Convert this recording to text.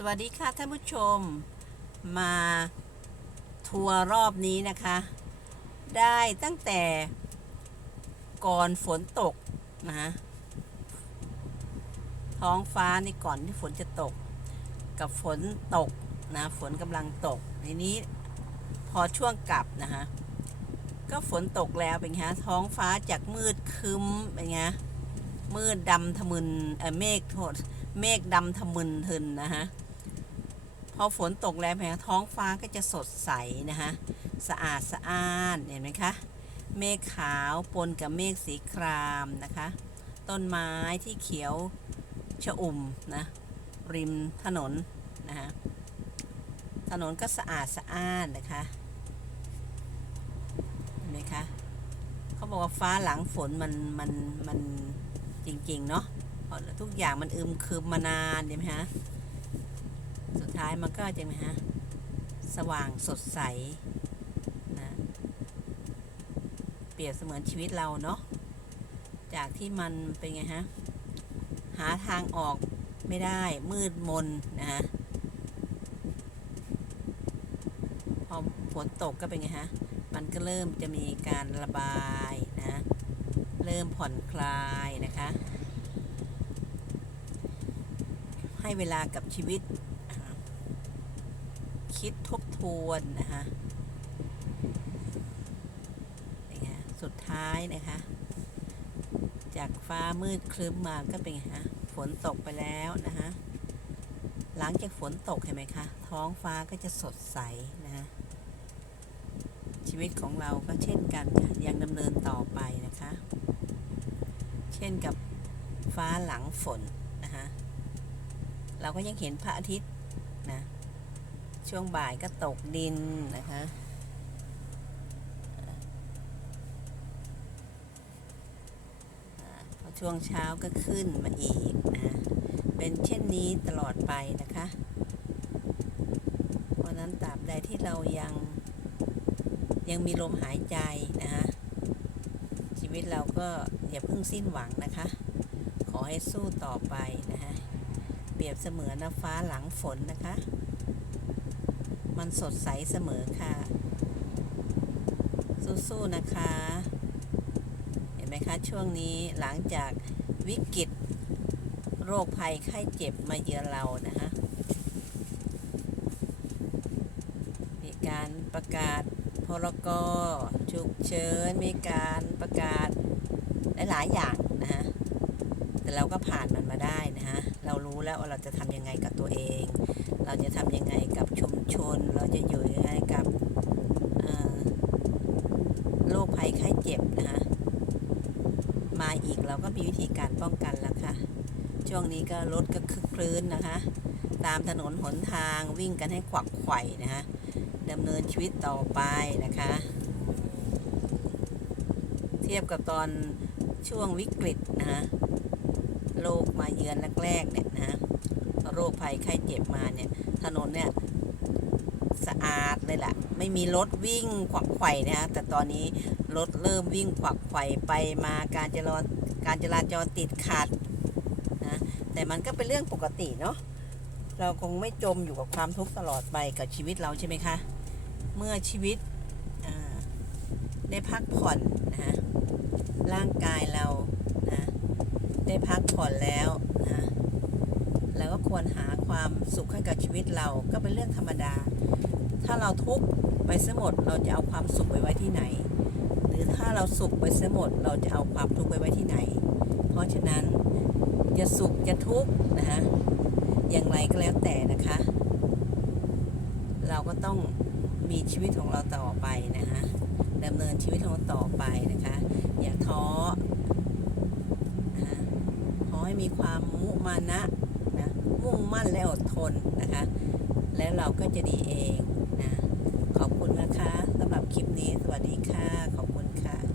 สวัสดีค่ะท่านผู้ชมมาทัวร์รอบนี้นะคะ ได้ตั้งแต่ก่อนฝนตกนะฮะท้องฟ้านี่ก่อนที่ฝนจะตก กับฝนตกนะฝนกำลังตกทีนี้พอช่วงกลับนะฮะก็ฝนตกแล้วเป็นไงฮะท้องฟ้าจากมืดคึ้มเป็นไงมืดดำทะมึนเออเมฆโทษเมฆดำทะมึนทึนนะฮะ พอฝนตกแล้วแผท้องฟ้าก็จะสดใสนะฮะสะอาดสะอ้านเห็นไหมคะเมฆขาวปนกับเมฆสีครามนะคะ ต้นไม้ที่เขียวชอุ่มนะริมถนนนะฮะถนนก็สะอาดสะอ้านนะคะเห็นไหมคะเขาบอกว่าฟ้าหลังฝนมันมันมันจริงๆเนาะทุกอย่างมันอึมครึมมานานใช่ไหมฮะ สุดท้ายมันก็จะไหมฮะสว่างสดใสนะเปรียบเสมือนชีวิตเราเนาะจากที่มันเป็นไงฮะหาทางออกไม่ได้มืดมนนะฮะพอฝนตกก็เป็นไงฮะมันก็เริ่มจะมีการระบายนะเริ่มผ่อนคลายนะคะ ให้เวลากับชีวิต คิดทบทวนนะคะเป็นไงสุดท้ายนะคะ จากฟ้ามืดครึ้มมาก็เป็นไงฮะฝนตกไปแล้วนะคะหลังจากฝนตกเห็นไหมคะ ท้องฟ้าก็จะสดใสนะคะชีวิตของเราก็เช่นกันค่ะยังดำเนินต่อไปนะคะ เช่นกับฟ้าหลังฝนนะคะเราก็ยังเห็นพระอาทิตย์นะ ช่วงบ่ายก็ตกดินนะคะ ช่วงเช้าก็ขึ้นมาอีกนะ เป็นเช่นนี้ตลอดไปนะคะ เพราะนั้นตราบใดที่เรายังยังมีลมหายใจนะคะชีวิตเราก็อย่าเพิ่งสิ้นหวังนะคะ ขอให้สู้ต่อไปนะคะเปรียบเสมือนน้ำฟ้าหลังฝนนะคะ มันสดใสเสมอค่ะ สู้ๆนะคะ เห็นไหมคะ ช่วงนี้หลังจากวิกฤตโรคภัยไข้เจ็บมาเยือนเรานะคะมีการประกาศพรกฉุกเฉินมีการประกาศหลายๆอย่างนะฮะแต่เราก็ผ่านมันมาได้นะฮะเรารู้แล้วว่าเราจะทำยังไงกับตัวเอง เราจะทำยังไง จะอยู่ยังไงกับโรคภัยไข้เจ็บนะฮะมาอีกเราก็มีวิธีการป้องกันแล้วค่ะ ช่วงนี้ก็รถก็คึกคลื้นนะคะ ตามถนนหนทางวิ่งกันให้ขวักไขว่นะฮะดำเนินชีวิตต่อไปนะคะ เทียบกับตอนช่วงวิกฤตนะฮะโรคมาเยือนแรกๆเนี่ยนะโรคภัยไข้เจ็บมาเนี่ยถนนเนี่ยาดเลยแหละไม่มีรถวิ่งขวักไขว่นะฮะแต่ตอนนี้รถเริ่มวิ่งขวักไขว่ไปมาการจราจรการจราจรติดขัดนะแต่มันก็เป็นเรื่องปกติเนาะเราคงไม่จมอยู่กับความทุกข์ตลอดไปกับชีวิตเราใช่ไหมคะ เมื่อชีวิตได้พักผ่อนนะฮะร่างกายเรานะได้พักผ่อนแล้วนะเราก็ควรหาความสุขให้กับชีวิตเราก็เป็นเรื่องธรรมดา ถ้าเราทุกข์ไปเสียหมด เราจะเอาความสุขไปไว้ที่ไหน หรือถ้าเราสุขไปเสียหมด เราจะเอาความทุกข์ไปไว้ที่ไหน เพราะฉะนั้นจะสุขจะทุกข์นะฮะอย่างไรก็แล้วแต่นะคะ เราก็ต้องมีชีวิตของเราต่อไปนะคะดำเนินชีวิตของเราต่อไปนะคะ อย่าท้อนะขอให้มีความมุมานนะ มั่นและอดทนนะคะ แล้วเราก็จะดีเองนะ ขอบคุณนะคะสำหรับคลิปนี้ สวัสดีค่ะ ขอบคุณ